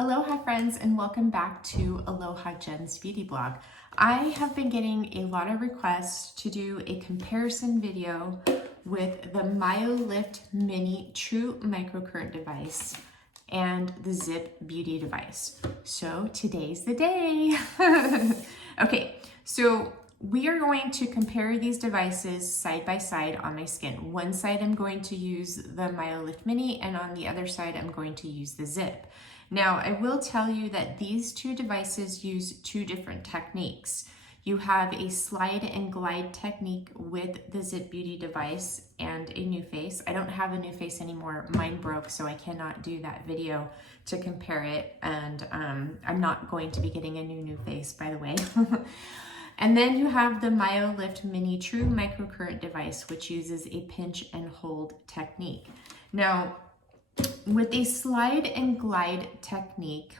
Aloha friends, and welcome back to Aloha Jen's Beauty Blog. I have been getting a lot of requests to do a comparison video with the Myolift Mini True Microcurrent device and the ZIIP Beauty device. So today's the day. Okay, so we are going to compare these devices side by side on my skin. One side I'm going to use the Myolift Mini, and on the other side I'm going to use the ZIIP. Now, I will tell you that these two devices use two different techniques. You have a slide and glide technique with the ZIIP Beauty device and a new face. I don't have a new face anymore. Mine broke, so I cannot do that video to compare it. And I'm not going to be getting a new face, by the way. And then you have the Myolift Mini True Microcurrent device, which uses a pinch and hold technique. Now, with a slide and glide technique,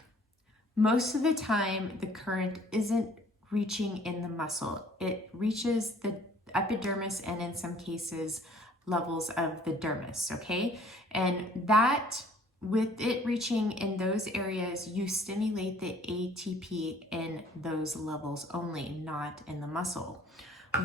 most of the time the current isn't reaching in the muscle. It reaches the epidermis and in some cases levels of the dermis, okay? And that, with it reaching in those areas, you stimulate the ATP in those levels only, not in the muscle.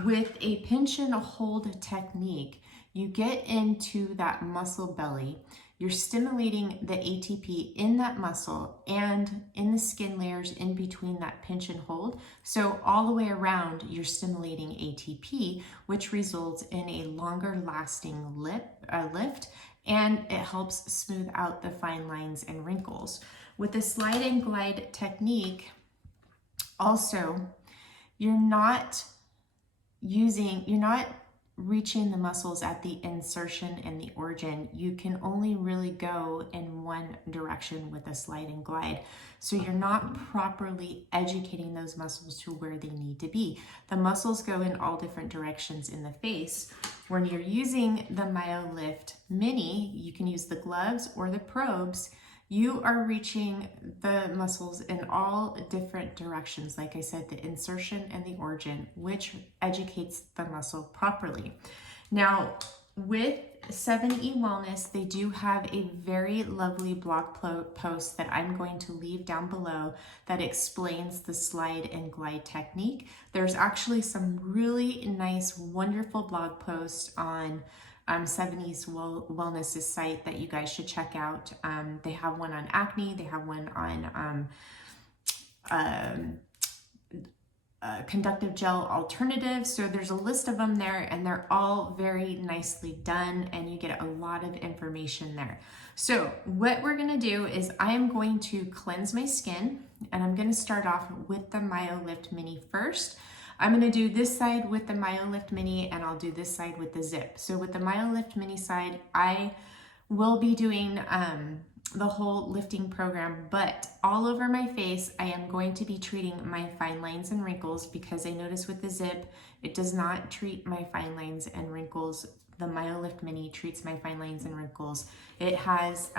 With a pinch and hold technique, you get into that muscle belly. You're stimulating the ATP in that muscle and in the skin layers in between that pinch and hold. So all the way around, you're stimulating ATP, which results in a longer lasting lift, and it helps smooth out the fine lines and wrinkles. With the slide and glide technique, also, you're not reaching the muscles at the insertion and the origin. You can only really go in one direction with a slide and glide. So you're not properly educating those muscles to where they need to be. The muscles go in all different directions in the face. When you're using the Myolift Mini, you can use the gloves or the probes. You are reaching the muscles in all different directions. Like I said, the insertion and the origin, which educates the muscle properly. Now, with 7E Wellness, they do have a very lovely blog post that I'm going to leave down below that explains the slide and glide technique. There's actually some really nice, wonderful blog posts on 7E's Wellness' site that you guys should check out. They have one on acne, they have one on conductive gel alternatives. So there's a list of them there, and they're all very nicely done, and you get a lot of information there. So what we're gonna do is I am going to cleanse my skin, and I'm gonna start off with the Myolift Mini first. I'm gonna do this side with the Myolift Mini, and I'll do this side with the ZIIP. So with the Myolift Mini side, I will be doing the whole lifting program, but all over my face, I am going to be treating my fine lines and wrinkles, because I notice with the ZIIP, it does not treat my fine lines and wrinkles. The Myolift Mini treats my fine lines and wrinkles. It has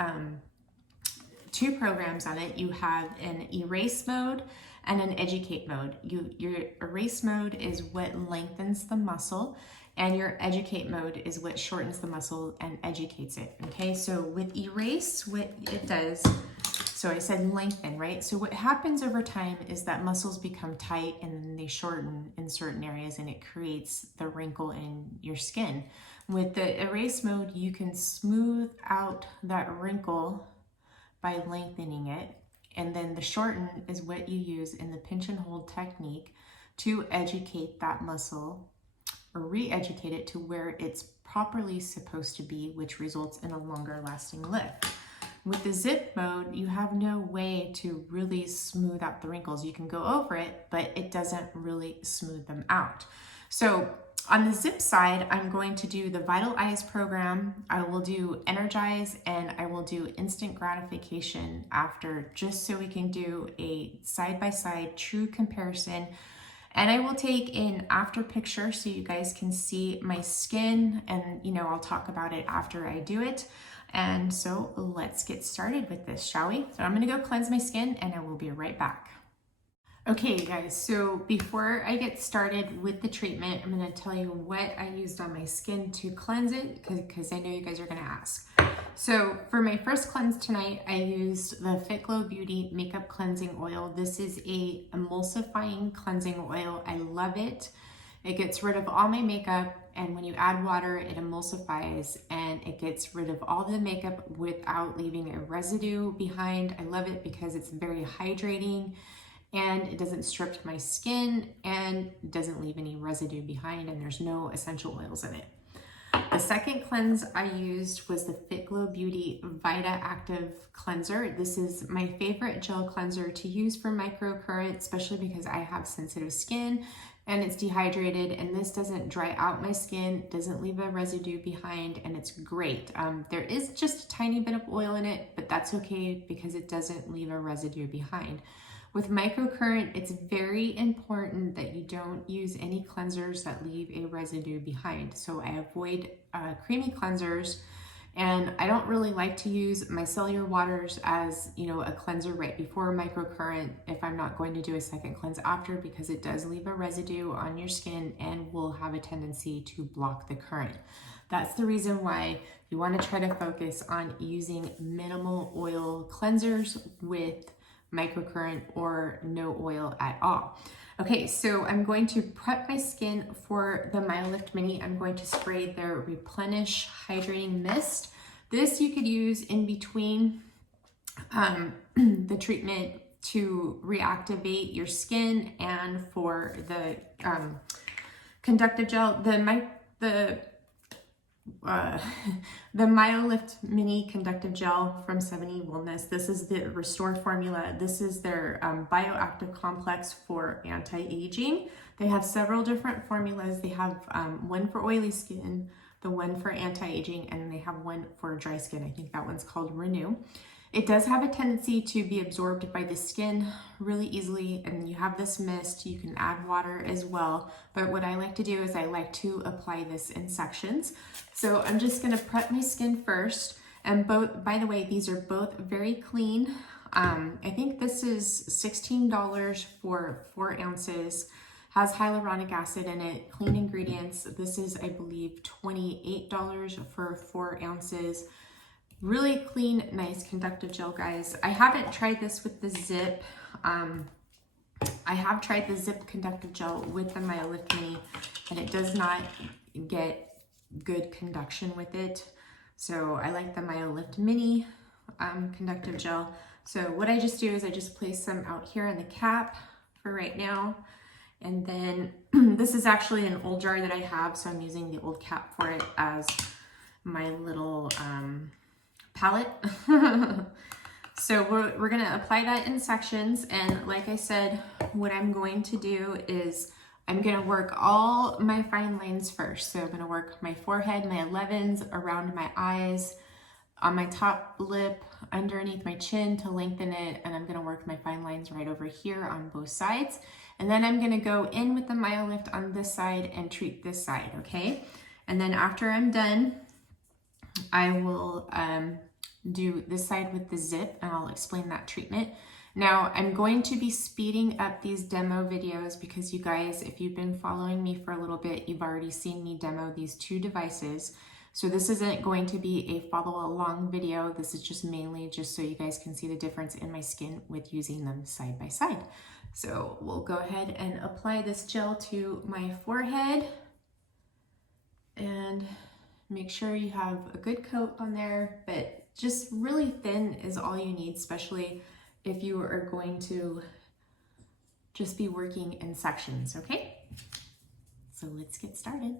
two programs on it. You have an erase mode and an educate mode. Your erase mode is what lengthens the muscle, and your educate mode is what shortens the muscle and educates it, okay? So with erase, what it does, so I said lengthen, right? So what happens over time is that muscles become tight and then they shorten in certain areas, and it creates the wrinkle in your skin. With the erase mode, you can smooth out that wrinkle by lengthening it. And then the shorten is what you use in the pinch and hold technique to educate that muscle, or re-educate it to where it's properly supposed to be, which results in a longer lasting lift. With the ZIIP mode, you have no way to really smooth out the wrinkles. You can go over it, but it doesn't really smooth them out. So on the ZIIP side, I'm going to do the Vital Eyes program. I will do Energize, and I will do instant gratification after, just so we can do a side-by-side true comparison. And I will take an after picture so you guys can see my skin, and I'll talk about it after I do it. And so let's get started with this, shall we? So I'm gonna go cleanse my skin, and I will be right back. Okay guys, so before I get started with the treatment, I'm gonna tell you what I used on my skin to cleanse it, because I know you guys are gonna ask. So for my first cleanse tonight, I used the Fitglow Beauty Makeup Cleansing Oil. This is a emulsifying cleansing oil. I love it. It gets rid of all my makeup, and when you add water, it emulsifies and it gets rid of all the makeup without leaving a residue behind. I love it because it's very hydrating and it doesn't strip my skin and it doesn't leave any residue behind, and there's no essential oils in it. The second cleanse I used was the Fitglow Beauty Vita Active Cleanser. This is my favorite gel cleanser to use for microcurrent, especially because I have sensitive skin and it's dehydrated, and this doesn't dry out my skin, doesn't leave a residue behind, and it's great. There is just a tiny bit of oil in it, but that's okay because it doesn't leave a residue behind. With microcurrent, it's very important that you don't use any cleansers that leave a residue behind. So I avoid creamy cleansers, and I don't really like to use micellar waters as, a cleanser right before microcurrent if I'm not going to do a second cleanse after, because it does leave a residue on your skin and will have a tendency to block the current. That's the reason why you want to try to focus on using minimal oil cleansers with microcurrent or no oil at all. Okay, so I'm going to prep my skin for the Myolift Mini. I'm going to spray their Replenish Hydrating Mist. This you could use in between the treatment to reactivate your skin, and for the conductive gel, the Myolift Mini Conductive Gel from 70 Wellness. This is the Restore formula. This is their bioactive complex for anti-aging. They have several different formulas. They have one for oily skin, the one for anti-aging, and they have one for dry skin. I think that one's called Renew. It does have a tendency to be absorbed by the skin really easily, and you have this mist. You can add water as well, but what I like to do is I like to apply this in sections. So I'm just going to prep my skin first, and by the way, these are both very clean. I think this is $16 for 4 ounces, has hyaluronic acid in it, clean ingredients. This is, I believe, $28 for 4 ounces. Really clean, nice conductive gel, guys. I haven't tried this with the ZIIP. I have tried the ZIIP conductive gel with the Myolift Mini, and it does not get good conduction with it. So I like the Myolift Mini conductive gel. So what I just do is I just place some out here in the cap for right now. And then this is actually an old jar that I have, so I'm using the old cap for it as my little palette. So we're gonna apply that in sections, and like I said, what I'm going to do is I'm gonna work all my fine lines first. So I'm gonna work my forehead, my 11s, around my eyes, on my top lip, underneath my chin to lengthen it, and I'm gonna work my fine lines right over here on both sides. And then I'm gonna go in with the Myolift on this side and treat this side, okay? And then after I'm done, I will do this side with the ZIIP, and I'll explain that treatment. Now, I'm going to be speeding up these demo videos because you guys, if you've been following me for a little bit, you've already seen me demo these 2 devices. So this isn't going to be a follow along video. This is just mainly just so you guys can see the difference in my skin with using them side by side. So we'll go ahead and apply this gel to my forehead, and make sure you have a good coat on there, but just really thin is all you need, especially if you are going to just be working in sections, okay? So let's get started.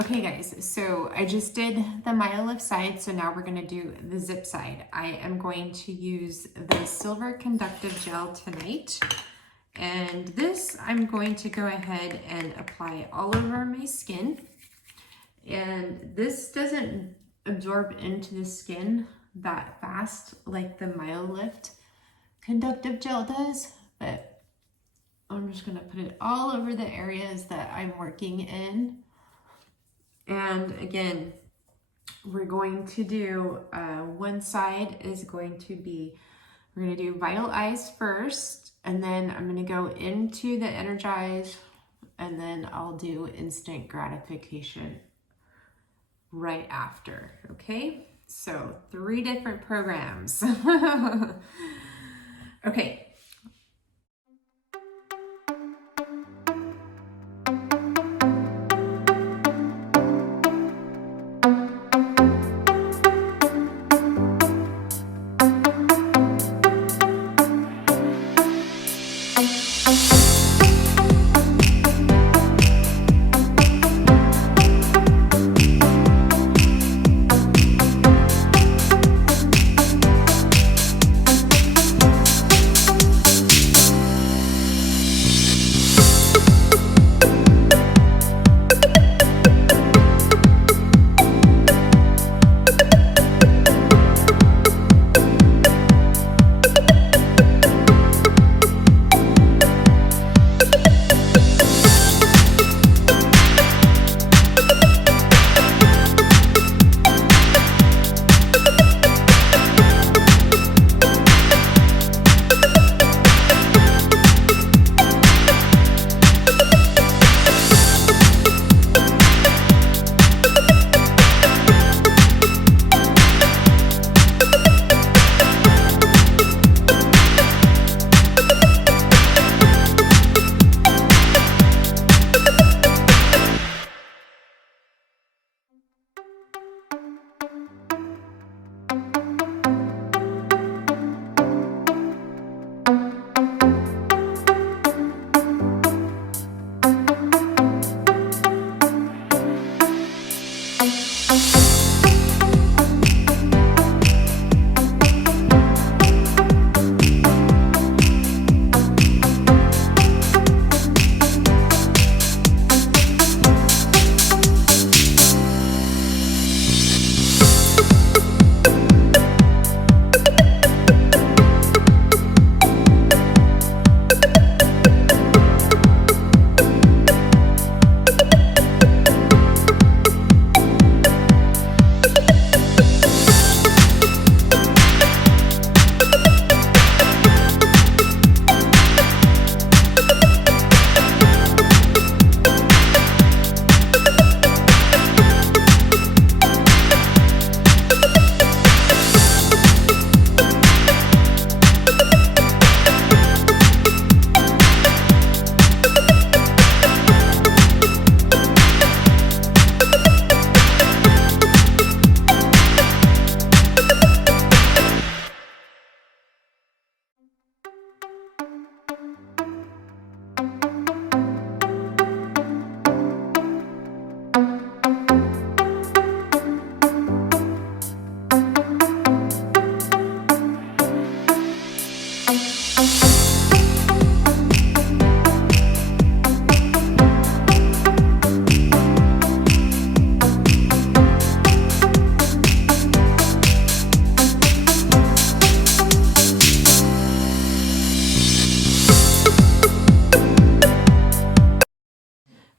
Okay guys, so I just did the Myolift side, so now we're gonna do the ZIIP side. I am going to use the Silver Conductive Gel tonight. And this I'm going to go ahead and apply all over my skin. And this doesn't absorb into the skin that fast like the Myolift Conductive Gel does, but I'm just gonna put it all over the areas that I'm working in. And again, we're going to do, one side is going to be, we're gonna do Vital Eyes first, and then I'm gonna go into the Energize, and then I'll do Instant Gratification right after, okay? So 3 different programs. Okay.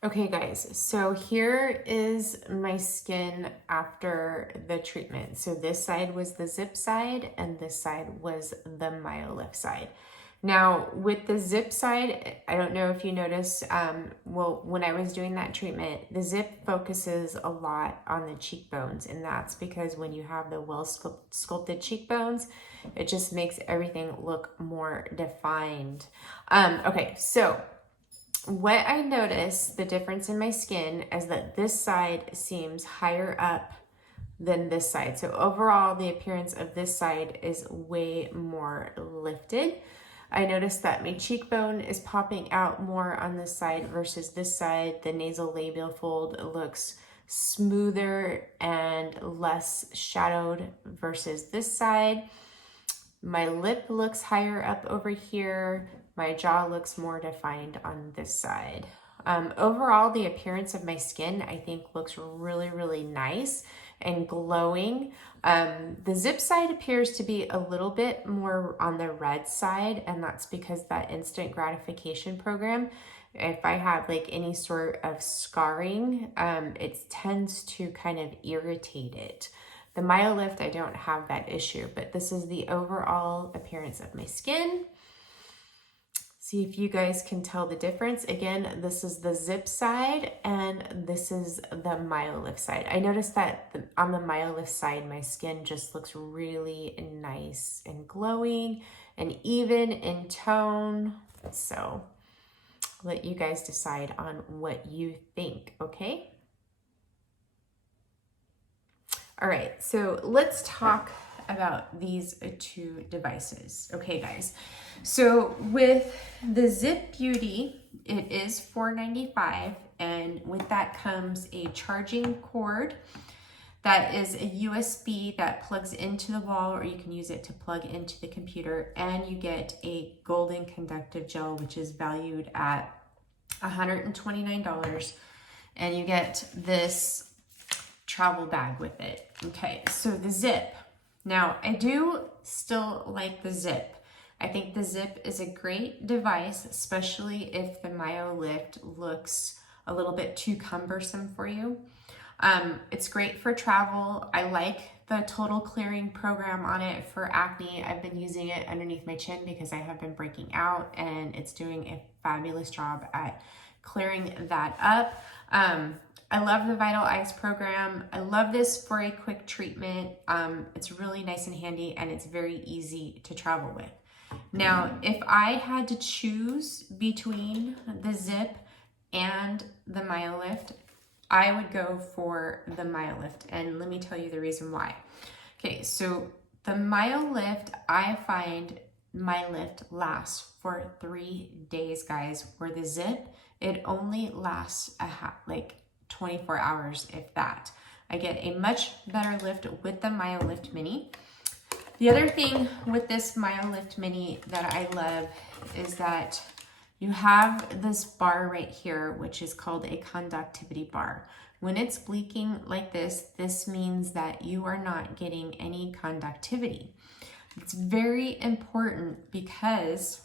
Okay guys, so here is my skin after the treatment. So this side was the ZIIP side and this side was the Myolift side. Now with the ZIIP side, I don't know if you noticed, well, when I was doing that treatment, the ZIIP focuses a lot on the cheekbones, and that's because when you have the well sculpted cheekbones, it just makes everything look more defined. Okay, so what I noticed, the difference in my skin, is that this side seems higher up than this side. So overall, the appearance of this side is way more lifted. I noticed that my cheekbone is popping out more on this side versus this side. The nasal labial fold looks smoother and less shadowed versus this side. My lip looks higher up over here. My jaw looks more defined on this side. Overall, the appearance of my skin, I think, looks really, really nice and glowing. The ZIIP side appears to be a little bit more on the red side, and that's because that instant gratification program, if I have like any sort of scarring, it tends to kind of irritate it. The Myolift, I don't have that issue, but this is the overall appearance of my skin. See if you guys can tell the difference. Again, this is the ZIIP side and this is the Myolift side. I noticed that on the Myolift side, my skin just looks really nice and glowing and even in tone. So I'll let you guys decide on what you think, okay? All right, so let's talk about these two devices. Okay, guys. So with the ZIIP Beauty, it is $4.95, and with that comes a charging cord that is a USB that plugs into the wall, or you can use it to plug into the computer, and you get a golden conductive gel, which is valued at $129, and you get this travel bag with it. Okay, so the ZIIP. Now, I do still like the ZIIP. I think the ZIIP is a great device, especially if the Myolift looks a little bit too cumbersome for you. It's great for travel. I like the total clearing program on it for acne. I've been using it underneath my chin because I have been breaking out, and it's doing a fabulous job at clearing that up. I love the Vital Eyes program. I love this for a quick treatment. It's really nice and handy, and it's very easy to travel with. Now, if I had to choose between the ZIIP and the Myolift, I would go for the Myolift, and let me tell you the reason why. Okay, so the Myolift, I find Myolift lasts for 3 days, guys, where the ZIIP, it only lasts like 24 hours, if that. I get a much better lift with the Myolift Mini. The other thing with this Myolift Mini that I love is that you have this bar right here, which is called a conductivity bar. When it's blinking like this means that you are not getting any conductivity. It's very important because,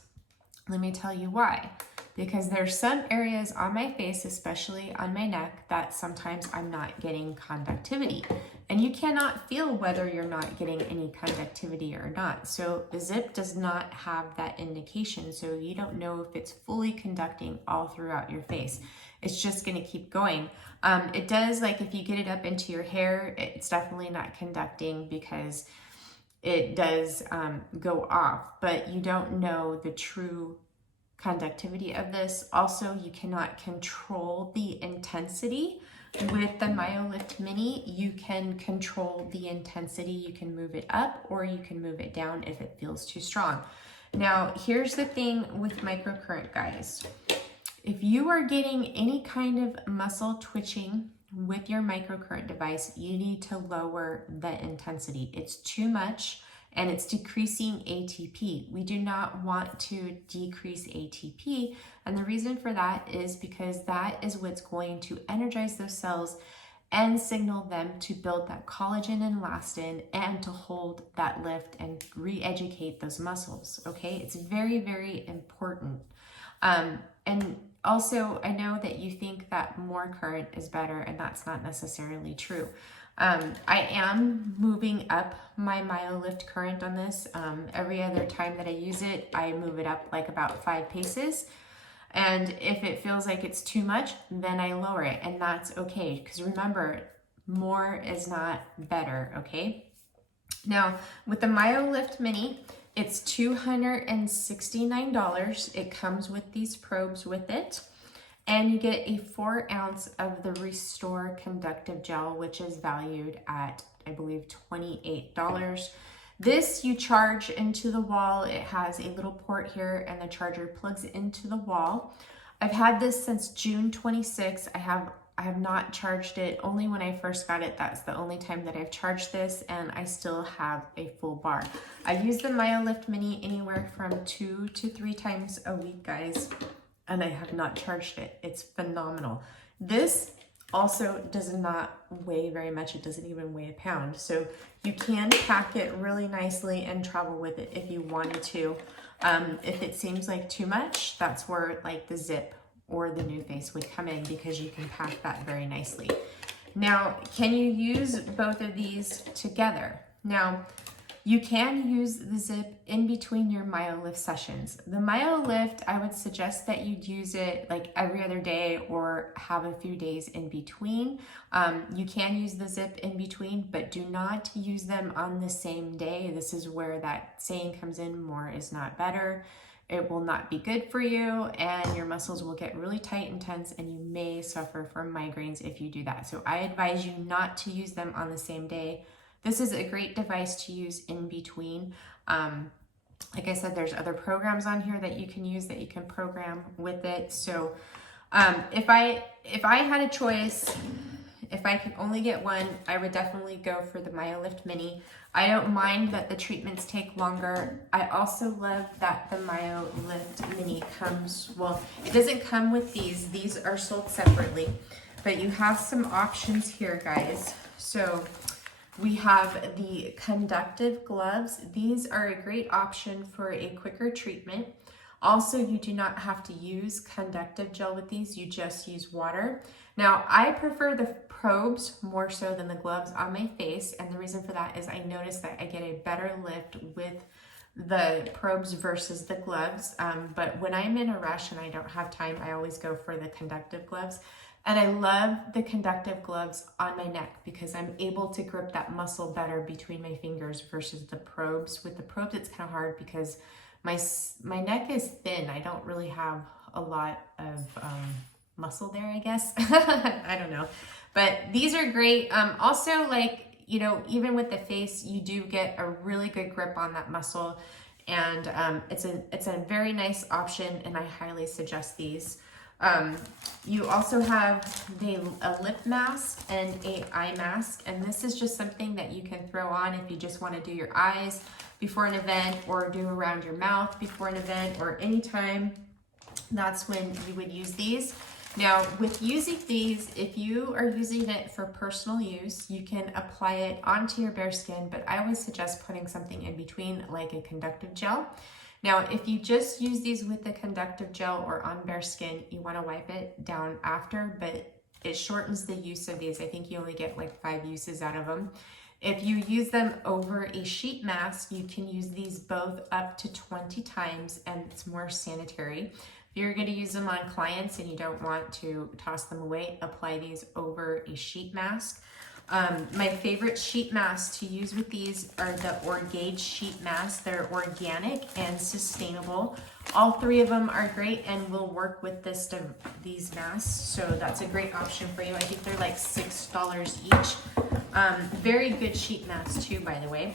let me tell you why. Because there's some areas on my face, especially on my neck, that sometimes I'm not getting conductivity. And you cannot feel whether you're not getting any conductivity or not. So the ZIIP does not have that indication. So you don't know if it's fully conducting all throughout your face. It's just gonna keep going. It does, like if you get it up into your hair, it's definitely not conducting because it does go off, but you don't know the true conductivity of this. Also, you cannot control the intensity. With the Myolift Mini, you can control the intensity. You can move it up or you can move it down if it feels too strong. Now, here's the thing with microcurrent, guys. If you are getting any kind of muscle twitching with your microcurrent device, you need to lower the intensity. It's too much, and it's decreasing ATP. We do not want to decrease ATP, and the reason for that is because that is what's going to energize those cells and signal them to build that collagen and elastin and to hold that lift and re-educate those muscles, okay? It's very, very important. And also, I know that you think that more current is better, and that's not necessarily true. I am moving up my Myolift current on this. Every other time that I use it, I move it up like about 5 paces. And if it feels like it's too much, then I lower it, and that's okay. Because remember, more is not better, okay? Now, with the Myolift Mini, it's $269. It comes with these probes with it. And you get a 4 ounce of the Restore Conductive Gel, which is valued at, I believe, $28. This you charge into the wall. It has a little port here and the charger plugs into the wall. I've had this since June 26. I have I have not charged it. Only when I first got it, that's the only time that I've charged this, and I still have a full bar. I use the Myolift Mini anywhere from 2 to 3 times a week, guys, and I have not charged it. It's phenomenal. This also does not weigh very much. It doesn't even weigh a pound. So you can pack it really nicely and travel with it if you wanted to. If it seems like too much, that's where like the ZIIP or the NuFace would come in, because you can pack that very nicely. Now, can you use both of these together? Now, you can use the ZIIP in between your Myolift sessions. The Myolift, I would suggest that you'd use it like every other day or have a few days in between. You can use the ZIIP in between, but do not use them on the same day. This is where that saying comes in, more is not better. It will not be good for you, and your muscles will get really tight and tense, and you may suffer from migraines if you do that. So I advise you not to use them on the same day. This is a great device to use in between. Like I said, there's other programs on here that you can use, that you can program with it. So if I had a choice, if I could only get one, I would definitely go for the Myolift Mini. I don't mind that the treatments take longer. I also love that the Myolift Mini comes, well, it doesn't come with these. These are sold separately, but you have some options here, guys. So we have the conductive gloves. These are a great option for a quicker treatment. Also, you do not have to use conductive gel with these, you just use water. Now, I prefer the probes more so than the gloves on my face, and the reason for that is I notice that I get a better lift with the probes versus the gloves. But when I'm in a rush and I don't have time, I always go for the conductive gloves. And I love the conductive gloves on my neck because I'm able to grip that muscle better between my fingers versus the probes. With the probes, it's kind of hard because my neck is thin. I don't really have a lot of muscle there, I guess. I don't know. But these are great. Also, like, you know, even with the face, you do get a really good grip on that muscle. And it's a very nice option, and I highly suggest these. You also have a lip mask and a eye mask, and this is just something that you can throw on if you just want to do your eyes before an event, or do around your mouth before an event, or anytime. That's when you would use these. Now, with using these, if you are using it for personal use, you can apply it onto your bare skin, but I always suggest putting something in between, like a conductive gel. Now, if you just use these with the conductive gel or on bare skin, you want to wipe it down after, but it shortens the use of these. I think you only get like 5 uses out of them. If you use them over a sheet mask, you can use these both up to 20 times, and it's more sanitary. If you're going to use them on clients and you don't want to toss them away, apply these over a sheet mask. My favorite sheet masks to use with these are the Orgage sheet masks. They're organic and sustainable. All 3 of them are great and will work with these masks, so that's a great option for you. I think they're like $6 each. Very good sheet masks too, by the way.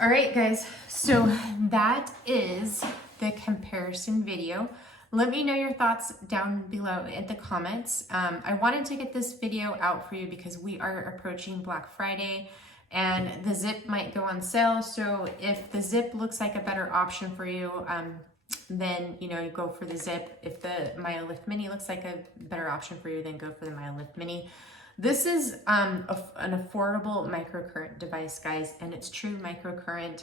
All right, guys, so that is the comparison video. Let me know your thoughts down below in the comments. I wanted to get this video out for you because we are approaching Black Friday and the ZIIP might go on sale. So if the ZIIP looks like a better option for you, then you go for the ZIIP. If the Myolift Mini looks like a better option for you, then go for the Myolift Mini. This is an affordable microcurrent device, guys, and it's true microcurrent.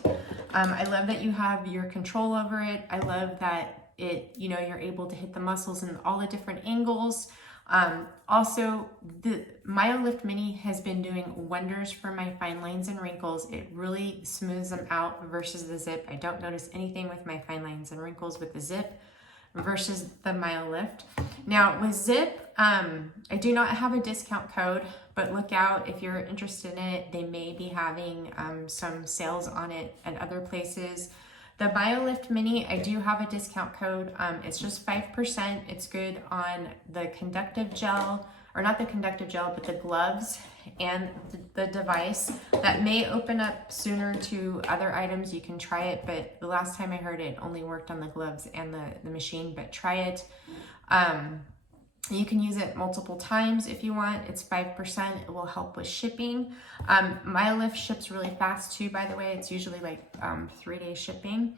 I love that you have your control over it. I love that you're able to hit the muscles in all the different angles. Also, the Myolift Mini has been doing wonders for my fine lines and wrinkles. It really smooths them out versus the ZIIP. I don't notice anything with my fine lines and wrinkles with the ZIIP versus the Myolift. Now with ZIIP, I do not have a discount code, but look out if you're interested in it. They may be having some sales on it at other places. The Myolift Mini, I do have a discount code. It's just 5%. It's good on the conductive gel, or not the conductive gel, but the gloves and the device. That may open up sooner to other items. You can try it, but the last time I heard it only worked on the gloves and the machine, but try it. You can use it multiple times if you want. It's 5%. It will help with shipping. Myolift ships really fast too, by the way. It's usually like 3-day shipping.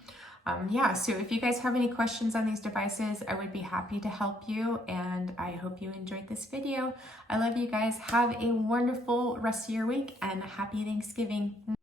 Yeah, so if you guys have any questions on these devices, I would be happy to help you, and I hope you enjoyed this video. I love you guys. Have a wonderful rest of your week, and happy Thanksgiving.